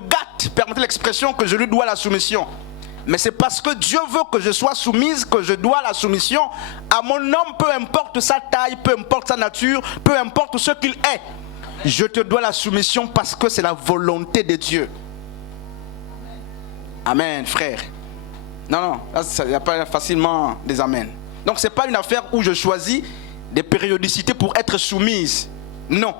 gâte, permettez l'expression, que je lui dois la soumission. Mais c'est parce que Dieu veut que je sois soumise que je dois la soumission à mon homme, peu importe sa taille, peu importe sa nature, peu importe ce qu'il est. Je te dois la soumission parce que c'est la volonté de Dieu. Amen, frère. Non, il n'y a pas facilement des amen. Donc ce n'est pas une affaire où je choisis des périodicités pour être soumise. Non.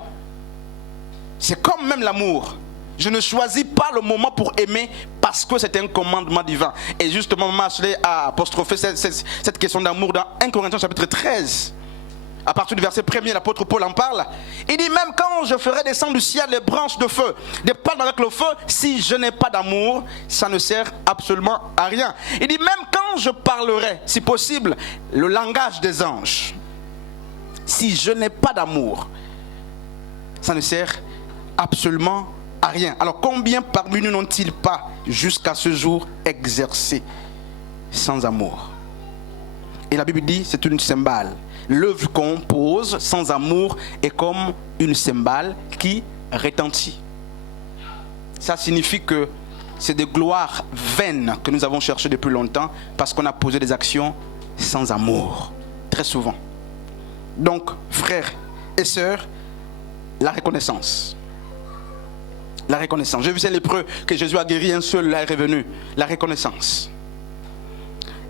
C'est comme même l'amour. Je ne choisis pas le moment pour aimer parce que c'est un commandement divin. Et justement, Maman Ashley a apostrophé cette question d'amour dans 1 Corinthiens chapitre 13. À partir du verset 1er, l'apôtre Paul en parle. Il dit, même quand je ferai descendre du ciel les branches de feu, des palmes avec le feu, si je n'ai pas d'amour, ça ne sert absolument à rien. Il dit, même quand je parlerai, si possible, le langage des anges, si je n'ai pas d'amour, ça ne sert absolument à rien. Alors combien parmi nous n'ont-ils pas jusqu'à ce jour exercé sans amour? Et la Bible dit c'est une cymbale. L'œuvre qu'on pose sans amour est comme une cymbale qui retentit. Ça signifie que c'est des gloires vaines que nous avons cherchées depuis longtemps parce qu'on a posé des actions sans amour, très souvent. Donc, frères et sœurs, la reconnaissance. La reconnaissance. J'ai vu ces lépreux que Jésus a guéri, un seul là est revenu. La reconnaissance.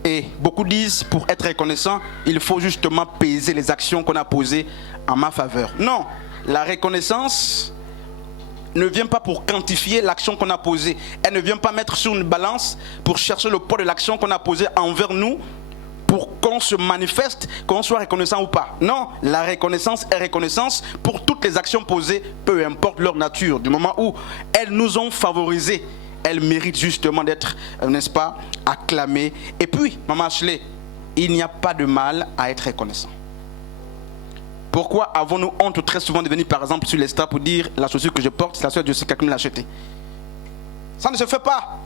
Et beaucoup disent, pour être reconnaissant, il faut justement peser les actions qu'on a posées en ma faveur. Non, la reconnaissance ne vient pas pour quantifier l'action qu'on a posée. Elle ne vient pas mettre sur une balance pour chercher le poids de l'action qu'on a posée envers nous, pour qu'on se manifeste, qu'on soit reconnaissant ou pas. Non, la reconnaissance est reconnaissance pour toutes les actions posées, peu importe leur nature. Du moment où elles nous ont favorisés, elles méritent justement d'être, n'est-ce pas, acclamées. Et puis, Maman Ashley, il n'y a pas de mal à être reconnaissant. Pourquoi avons-nous honte très souvent de venir par exemple sur les straps pour dire la chaussure que je porte, c'est la seule de ceux qui me l'a achetée? Ça ne se fait pas.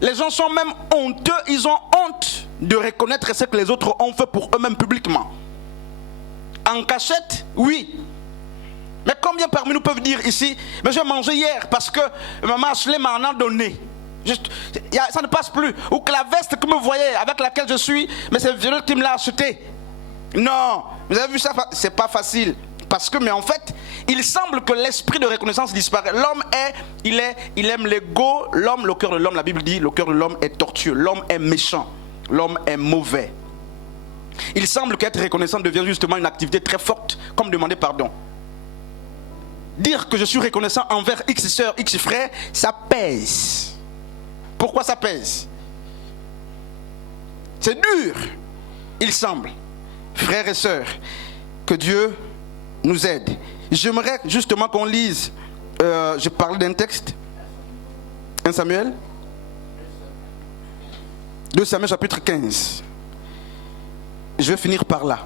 Les gens sont même honteux, ils ont honte de reconnaître ce que les autres ont fait pour eux-mêmes publiquement. En cachette, oui. Mais combien parmi nous peuvent dire ici, mais j'ai mangé hier parce que Maman Ashley m'en a donné. Ça ne passe plus. Ou que la veste que vous voyez avec laquelle je suis, mais c'est Violette qui me l'a achetée. Non, vous avez vu ça, c'est pas facile. Parce que, mais en fait, il semble que l'esprit de reconnaissance disparaît. L'homme il aime l'ego. L'homme, le cœur de l'homme, la Bible dit, le cœur de l'homme est tortueux. L'homme est méchant. L'homme est mauvais. Il semble qu'être reconnaissant devient justement une activité très forte, comme demander pardon. Dire que je suis reconnaissant envers X soeur, X frère, ça pèse. Pourquoi ça pèse? C'est dur, il semble. Frères et sœurs, que Dieu nous aide. J'aimerais justement qu'on lise, je parle d'un texte, 1 Samuel, 2 Samuel chapitre 15. Je vais finir par là.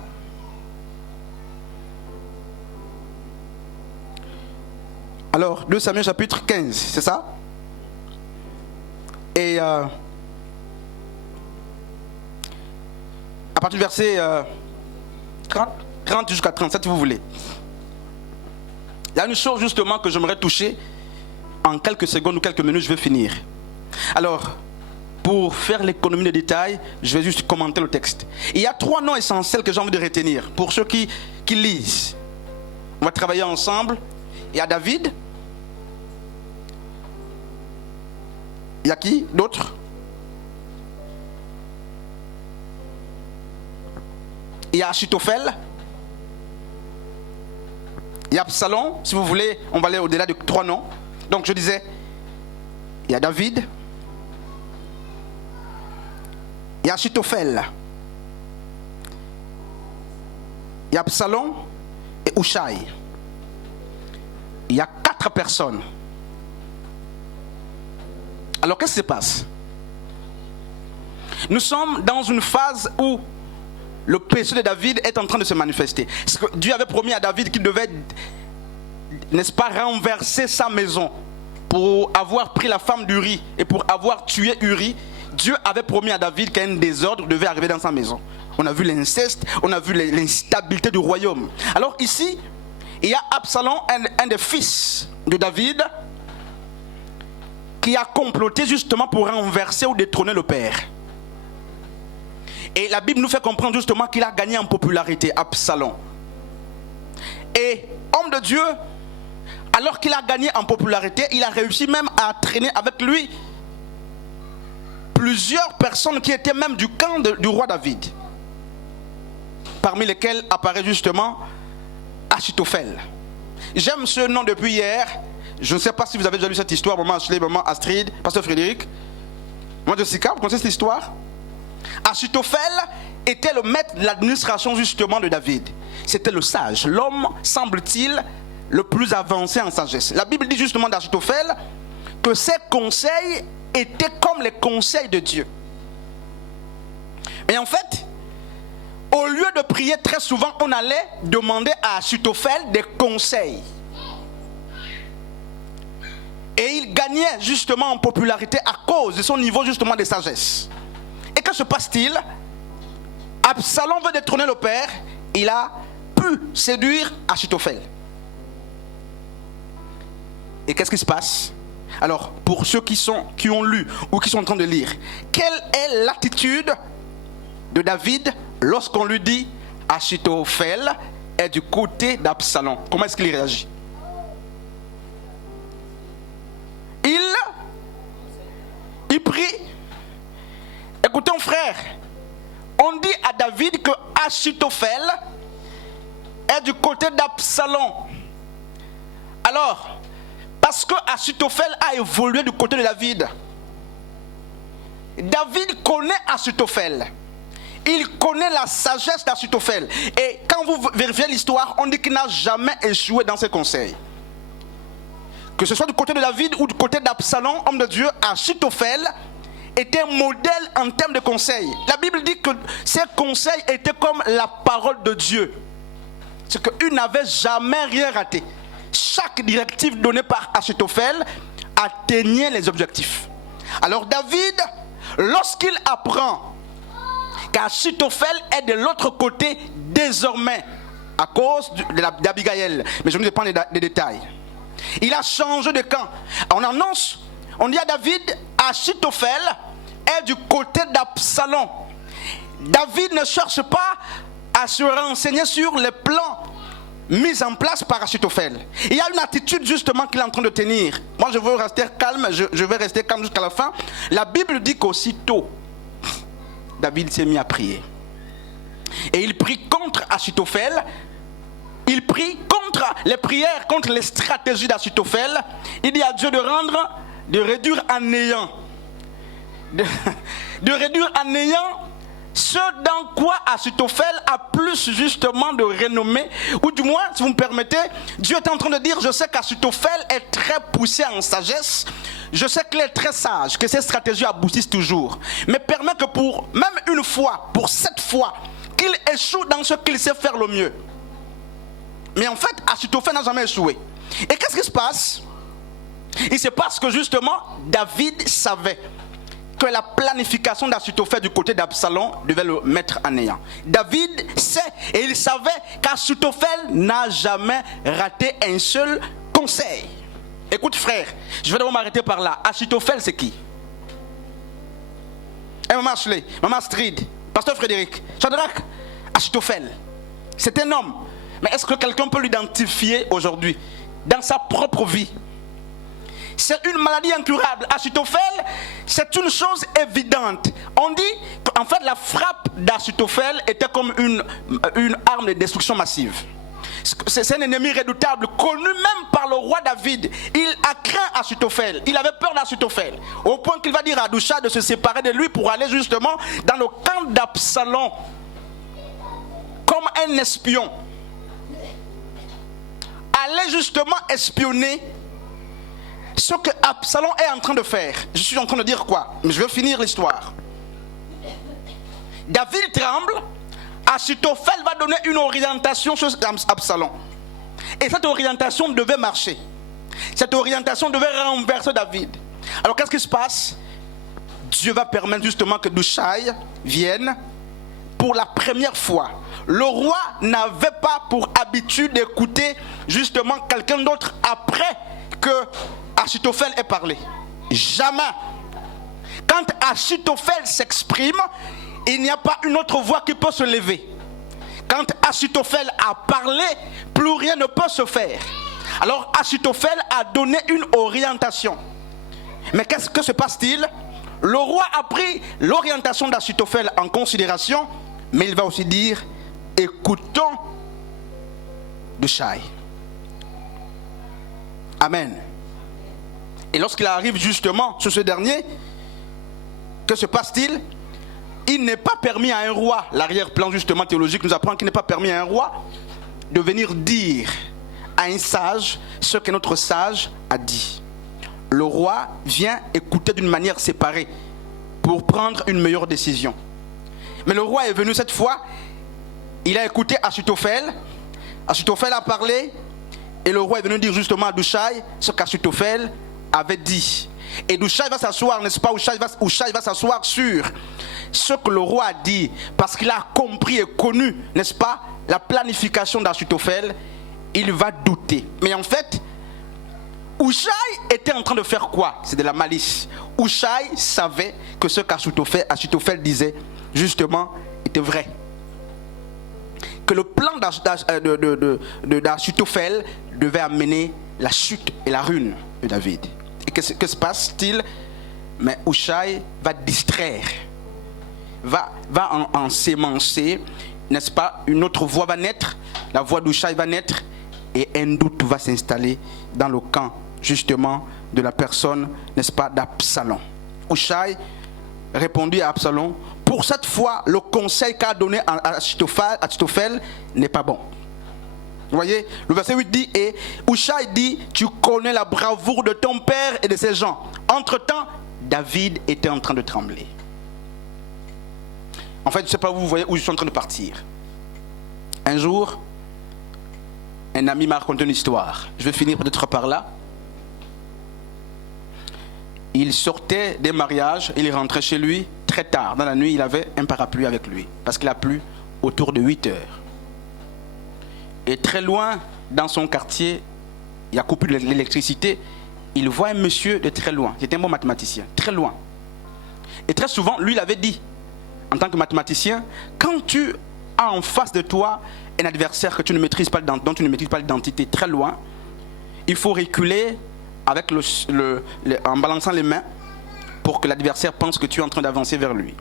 Alors, 2 Samuel chapitre 15, c'est ça? Et à partir du verset 30 jusqu'à 37, si vous voulez. Il y a une chose justement que j'aimerais toucher. En quelques secondes ou quelques minutes, je vais finir. Alors, pour faire l'économie de détails, je vais juste commenter le texte. Il y a 3 noms essentiels que j'ai envie de retenir. Pour ceux qui lisent, on va travailler ensemble. Il y a David. Il y a qui d'autre? Il y a Achitophel. Il y a Absalom. Si vous voulez, on va aller au-delà de 3 noms. Donc je disais, il y a David. Il y a Achitophel. Il y a Absalom et Hushai. Il y a 4 personnes. Alors qu'est-ce qui se passe? Nous sommes dans une phase où le péché de David est en train de se manifester. Parce que Dieu avait promis à David qu'il devait, n'est-ce pas, renverser sa maison pour avoir pris la femme d'Uri et pour avoir tué Uri. Dieu avait promis à David qu'un désordre devait arriver dans sa maison. On a vu l'inceste, on a vu l'instabilité du royaume. Alors ici, il y a Absalom, un des fils de David, qui a comploté justement pour renverser ou détrôner le père. Et la Bible nous fait comprendre justement qu'il a gagné en popularité, Absalom. Et homme de Dieu, alors qu'il a gagné en popularité, il a réussi même à traîner avec lui plusieurs personnes qui étaient même du camp du roi David, parmi lesquelles apparaît justement Achitophel. J'aime ce nom depuis hier. Je ne sais pas si vous avez déjà lu cette histoire, maman Ashley, maman Astrid, pasteur Frédéric, maman Jessica, vous connaissez cette histoire? Achitophel était le maître de l'administration justement de David. C'était le sage, l'homme, semble-t-il, le plus avancé en sagesse. La Bible dit justement d'Achitophel que ses conseils étaient comme les conseils de Dieu. Et en fait, au lieu de prier très souvent, on allait demander à Achitophel des conseils. Et il gagnait justement en popularité à cause de son niveau justement de sagesse. Et que se passe-t-il? Absalom veut détrôner le père. Il a pu séduire Achitophel. Et qu'est-ce qui se passe? Alors, pour ceux qui ont lu ou qui sont en train de lire, quelle est l'attitude de David lorsqu'on lui dit Achitophel est du côté d'Absalom? Comment est-ce qu'il réagit? Il prie. Écoutez, mon frère, on dit à David que Achitophel est du côté d'Absalom. Alors, parce que Achitophel a évolué du côté de David. David connaît Achitophel. Il connaît la sagesse d'Achitophel. Et quand vous vérifiez l'histoire, on dit qu'il n'a jamais échoué dans ses conseils. Que ce soit du côté de David ou du côté d'Absalom, homme de Dieu, Achitophel était modèle en termes de conseils. La Bible dit que ses conseils étaient comme la parole de Dieu. C'est qu'il n'avait jamais rien raté. Chaque directive donnée par Achitophel atteignait les objectifs. Alors David, lorsqu'il apprend qu'Achitophel est de l'autre côté désormais, à cause d'Abigaïl, mais je ne vais pas prendre les détails, il a changé de camp. On annonce, on dit à David, Achitophel est du côté d'Absalom. David ne cherche pas à se renseigner sur les plans mis en place par Achitophel. Il y a une attitude justement qu'il est en train de tenir. Moi je veux rester calme, je vais rester calme jusqu'à la fin. La Bible dit qu'aussitôt David s'est mis à prier. Et il prie contre Achitophel. Il prie contre les prières, contre les stratégies d'Achitophel. Il dit à Dieu de réduire à néant. De réduire à néant ce dans quoi Achitophel a plus justement de renommée, ou du moins, si vous me permettez, Dieu est en train de dire, je sais qu'Achitophel est très poussé en sagesse, je sais qu'il est très sage, que ses stratégies aboutissent toujours, mais permet que pour même une fois, pour 7 fois, qu'il échoue dans ce qu'il sait faire le mieux. Mais en fait, Achitophel n'a jamais échoué. Et qu'est-ce qui se passe? Il se passe que justement, David savait que la planification d'Achitophel du côté d'Absalom devait le mettre en néant. David sait et il savait qu'Achitophel n'a jamais raté un seul conseil. Écoute frère, je vais d'abord m'arrêter par là. Achitophel c'est qui? Maman Ashley, maman Astrid, pasteur Frédéric, Shadrach, Achitophel, c'est un homme. Mais est-ce que quelqu'un peut l'identifier aujourd'hui dans sa propre vie? C'est une maladie incurable. Achitophel, c'est une chose évidente. On dit qu'en fait la frappe d'Achitophel était comme une arme de destruction massive. C'est un ennemi redoutable, connu même par le roi David. Il a craint Achitophel. Il avait peur d'Achitophel. Au point qu'il va dire à Doucha de se séparer de lui pour aller justement dans le camp d'Absalom. Comme un espion. Aller justement espionner ce que Absalom est en train de faire. Je suis en train de dire quoi? Mais je vais finir l'histoire. David tremble. Achitophel va donner une orientation sur Absalom. Et cette orientation devait marcher. Cette orientation devait renverser David. Alors qu'est-ce qui se passe? Dieu va permettre justement que Douchaï vienne pour la première fois. Le roi n'avait pas pour habitude d'écouter justement quelqu'un d'autre après que Achitophel ait parlé. Jamais. Quand Achitophel s'exprime, il n'y a pas une autre voix qui peut se lever. Quand Achitophel a parlé, plus rien ne peut se faire. Alors Achitophel a donné une orientation. Mais qu'est-ce que se passe-t-il? Le roi a pris l'orientation d'Achitophel en considération, mais il va aussi dire, écoutons Hushai. Amen. Et lorsqu'il arrive justement sur ce dernier, que se passe-t-il? Il n'est pas permis à un roi, l'arrière-plan justement théologique nous apprend qu'il n'est pas permis à un roi de venir dire à un sage ce que notre sage a dit. Le roi vient écouter d'une manière séparée pour prendre une meilleure décision. Mais le roi est venu cette fois, il a écouté Achitophel, Achitophel a parlé, et le roi est venu dire justement à Hushai ce qu'Achitophel avait dit. Et Hushai va s'asseoir, n'est-ce pas? Hushai va s'asseoir sur ce que le roi a dit, parce qu'il a compris et connu, n'est-ce pas, la planification d'Achitophel. Il va douter. Mais en fait, Hushai était en train de faire quoi? C'est de la malice. Hushai savait que ce qu'Achitophel disait, justement, était vrai. Que le plan d'Achitophel devait amener la chute et la ruine de David. Et que se passe-t-il? Mais Hushai va distraire, va en s'émancer, n'est-ce pas? Une autre voix va naître, la voix d'Hushai va naître, et un doute va s'installer dans le camp, justement, de la personne, n'est-ce pas, d'Absalom. Hushai répondit à Absalom, pour cette fois, le conseil qu'a donné à Achitophel n'est pas bon. Vous voyez, le verset 8 dit, et Hushai dit, tu connais la bravoure de ton père et de ses gens. Entre-temps, David était en train de trembler. En fait, je ne sais pas où vous voyez où je suis en train de partir. Un jour, un ami m'a raconté une histoire. Je vais finir peut-être par là. Il sortait des mariages, il rentrait chez lui très tard. Dans la nuit, il avait un parapluie avec lui, parce qu'il a plu autour de 8 heures. Et très loin, dans son quartier, il y a coupé l'électricité. Il voit un monsieur de très loin. C'était un bon mathématicien, très loin. Et très souvent, lui, il avait dit, en tant que mathématicien, quand tu as en face de toi un adversaire que tu ne maîtrises pas, dont tu ne maîtrises pas l'identité, très loin, il faut reculer avec en balançant les mains pour que l'adversaire pense que tu es en train d'avancer vers lui.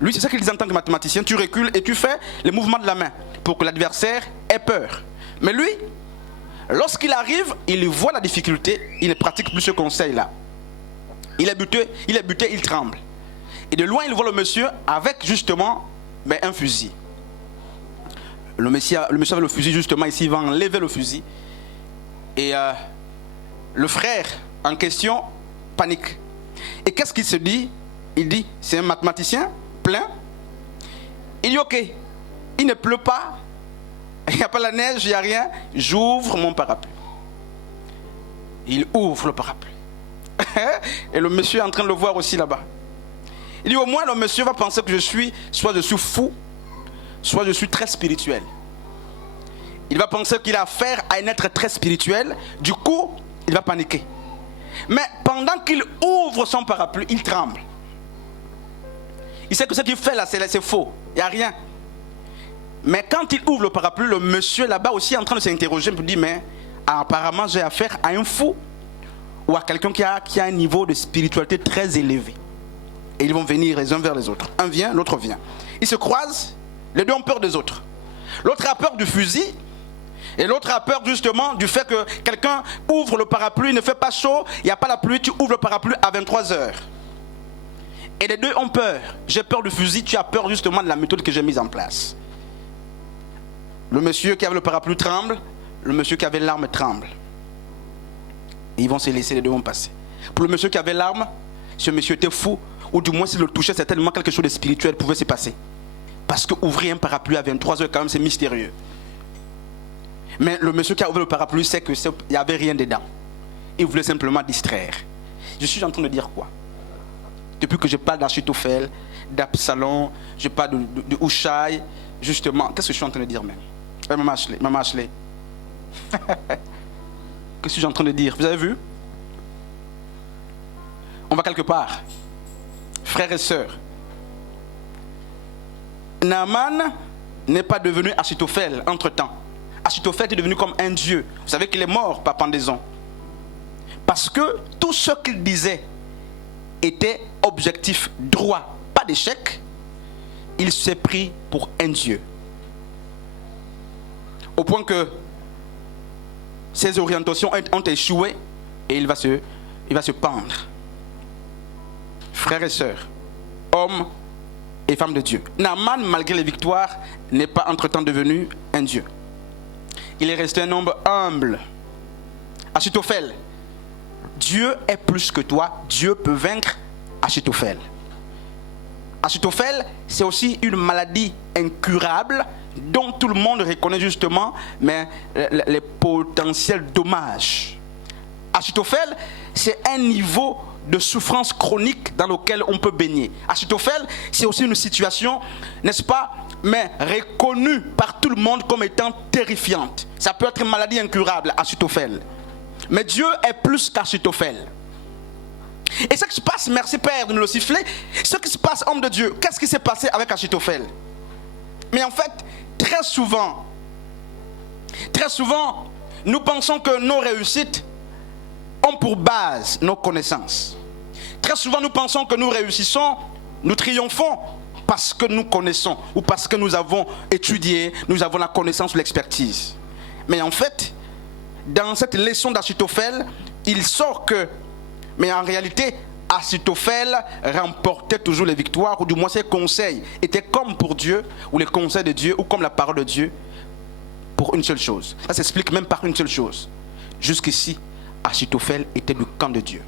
Lui, c'est ça qu'il disait en tant que mathématicien, tu recules et tu fais les mouvements de la main pour que l'adversaire ait peur. Mais lui, lorsqu'il arrive, il voit la difficulté, il ne pratique plus ce conseil-là. Il est buté, il tremble. Et de loin, il voit le monsieur avec justement un fusil. Le monsieur avec le fusil, justement, ici, il va enlever le fusil. Et le frère en question panique. Et qu'est-ce qu'il se dit? Il dit, c'est un mathématicien plein. Il dit, ok, il ne pleut pas, il n'y a pas la neige, il n'y a rien, j'ouvre mon parapluie. Il ouvre le parapluie. Et le monsieur est en train de le voir aussi là-bas. Il dit, au moins le monsieur va penser que soit je suis fou, soit je suis très spirituel. Il va penser qu'il a affaire à un être très spirituel, du coup, il va paniquer. Mais pendant qu'il ouvre son parapluie, il tremble. Il sait que ce qu'il fait là, c'est faux, il n'y a rien. Mais quand il ouvre le parapluie, le monsieur là-bas aussi est en train de s'interroger, il me dit, mais apparemment j'ai affaire à un fou ou à quelqu'un qui a un niveau de spiritualité très élevé. Et ils vont venir les uns vers les autres. Un vient, l'autre vient. Ils se croisent, les deux ont peur des autres. L'autre a peur du fusil, et l'autre a peur justement du fait que quelqu'un ouvre le parapluie, il ne fait pas chaud, il n'y a pas la pluie, tu ouvres le parapluie à 23 heures. Et les deux ont peur. J'ai peur du fusil, tu as peur justement de la méthode que j'ai mise en place. Le monsieur qui avait le parapluie tremble, le monsieur qui avait l'arme tremble. Et ils vont se laisser, les deux vont passer. Pour le monsieur qui avait l'arme, ce monsieur était fou, ou du moins s'il le touchait, certainement quelque chose de spirituel pouvait se passer. Parce que ouvrir un parapluie à 23 heures, quand même, c'est mystérieux. Mais le monsieur qui a ouvert le parapluie sait qu'il n'y avait rien dedans. Il voulait simplement distraire. Je suis en train de dire quoi? Depuis que je parle d'Achitophel, d'Absalom, je parle de Hushai, justement, qu'est-ce que je suis en train de dire même? Maman Ashley. Qu'est-ce que je suis en train de dire? Vous avez vu? On va quelque part. Frères et sœurs, Naaman n'est pas devenu Achitophel entre-temps. Achitophel est devenu comme un dieu. Vous savez qu'il est mort par pendaison. Parce que tout ce qu'il disait était objectif droit, pas d'échec. Il s'est pris pour un dieu. Au point que ses orientations ont échoué et il va se pendre. Frères et sœurs, hommes et femmes de Dieu, Naaman, malgré les victoires, n'est pas entre-temps devenu un dieu. Il est resté un homme humble. Achitophel, Dieu est plus que toi. Dieu peut vaincre Achitophel. Achitophel, c'est aussi une maladie incurable dont tout le monde reconnaît justement mais les potentiels dommages. Achitophel, c'est un niveau de souffrance chronique dans lequel on peut baigner. Achitophel, c'est aussi une situation, n'est-ce pas, mais reconnue par tout le monde comme étant terrifiante. Ça peut être une maladie incurable, Achitophel. Mais Dieu est plus qu'Achitophel. Et ce qui se passe, merci Père de me le siffler, ce qui se passe, homme de Dieu, qu'est-ce qui s'est passé avec Achitophel? Mais en fait, très souvent, nous pensons que nos réussites ont pour base nos connaissances. Très souvent, nous pensons que nous réussissons, nous triomphons parce que nous connaissons ou parce que nous avons étudié, nous avons la connaissance ou l'expertise. Mais en fait, dans cette leçon d'Achitophel, il sort que, mais en réalité, Achitophel remportait toujours les victoires, ou du moins ses conseils étaient comme pour Dieu, ou les conseils de Dieu, ou comme la parole de Dieu, pour une seule chose. Ça s'explique même par une seule chose. Jusqu'ici, Achitophel était du camp de Dieu.